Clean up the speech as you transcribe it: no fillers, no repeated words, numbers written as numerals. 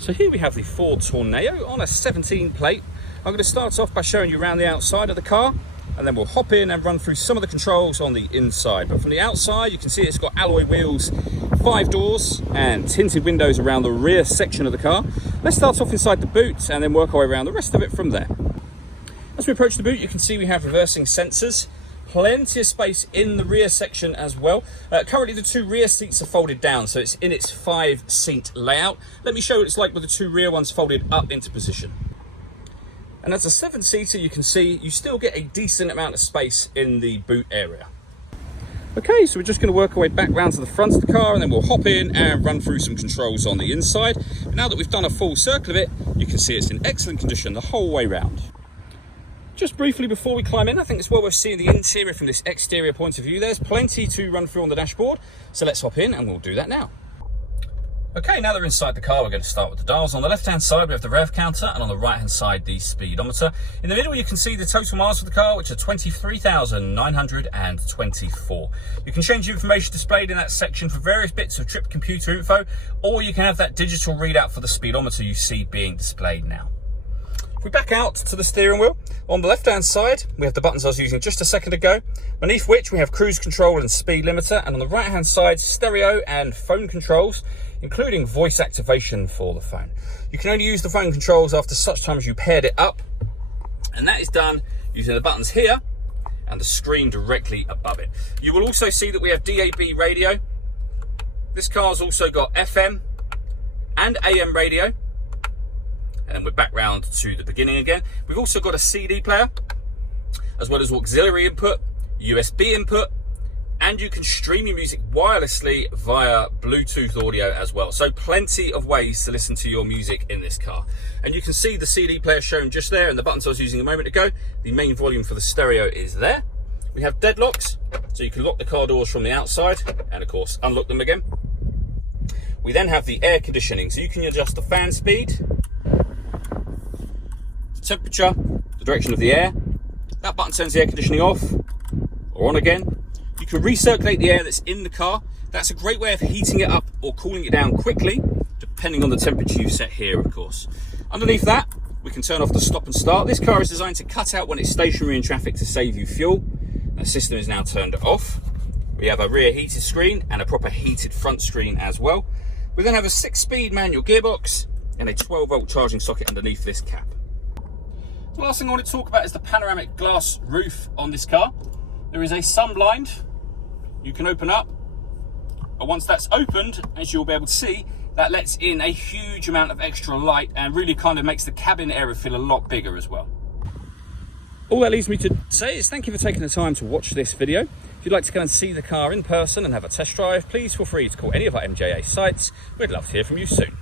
So here we have the Ford Tourneo on a 17 plate. I'm going to start off by showing you around the outside of the car, and then we'll hop in and run through some of the controls on the inside. But from the outside, you can see it's got alloy wheels, 5 doors and tinted windows around the rear section of the car. Let's start off inside the boot and then work our way around the rest of it from there. As we approach the boot, you can see we have reversing sensors. Plenty of space in the rear section as well. Currently the 2 rear seats are folded down, so it's in its 5-seat layout. Let me show you what it's like with the 2 rear ones folded up into position. And as a 7-seater, you can see you still get a decent amount of space in the boot area. Okay, so we're just going to work our way back round to the front of the car, and then we'll hop in and run through some controls on the inside. But now that we've done a full circle of it, you can see it's in excellent condition the whole way round. Just briefly before we climb in, I think it's well worth seeing the interior from this exterior point of view. There's plenty to run through on the dashboard, so let's hop in and we'll do that now. Okay, now that we're inside the car, we're going to start with the dials. On the left-hand side, we have the rev counter, and on the right-hand side, the speedometer. In the middle, you can see the total miles of the car, which are 23,924. You can change the information displayed in that section for various bits of trip computer info, or you can have that digital readout for the speedometer you see being displayed now. If we back out to the steering wheel, on the left-hand side, we have the buttons I was using just a second ago, beneath which we have cruise control and speed limiter, and on the right-hand side, stereo and phone controls, including voice activation for the phone. You can only use the phone controls after such time as you paired it up, and that is done using the buttons here and the screen directly above it. You will also see that we have DAB radio. This car's also got FM and AM radio. And we're back round to the beginning again. We've also got a CD player, as well as auxiliary input, USB input, and you can stream your music wirelessly via Bluetooth audio as well. So plenty of ways to listen to your music in this car. And you can see the CD player shown just there, and the buttons I was using a moment ago. The main volume for the stereo is there. We have deadlocks, so you can lock the car doors from the outside, and of course unlock them again. We then have the air conditioning, so you can adjust the fan speed, temperature, the direction of the air. That button turns the air conditioning off or on again. You can recirculate the air that's in the car. That's a great way of heating it up or cooling it down quickly, depending on the temperature you've set here, of course. Underneath that, we can turn off the stop and start. This car is designed to cut out when it's stationary in traffic to save you fuel. That system is now turned off. We have a rear heated screen and a proper heated front screen as well. We then have a 6-speed manual gearbox and a 12-volt charging socket underneath this cap. The last thing I want to talk about is the panoramic glass roof on this car. There is a sun blind you can open up, and once that's opened, as you'll be able to see, that lets in a huge amount of extra light and really kind of makes the cabin area feel a lot bigger as well. All that leaves me to say is thank you for taking the time to watch this video. If you'd like to go and see the car in person and have a test drive, please feel free to call any of our MJA sites. We'd love to hear from you soon.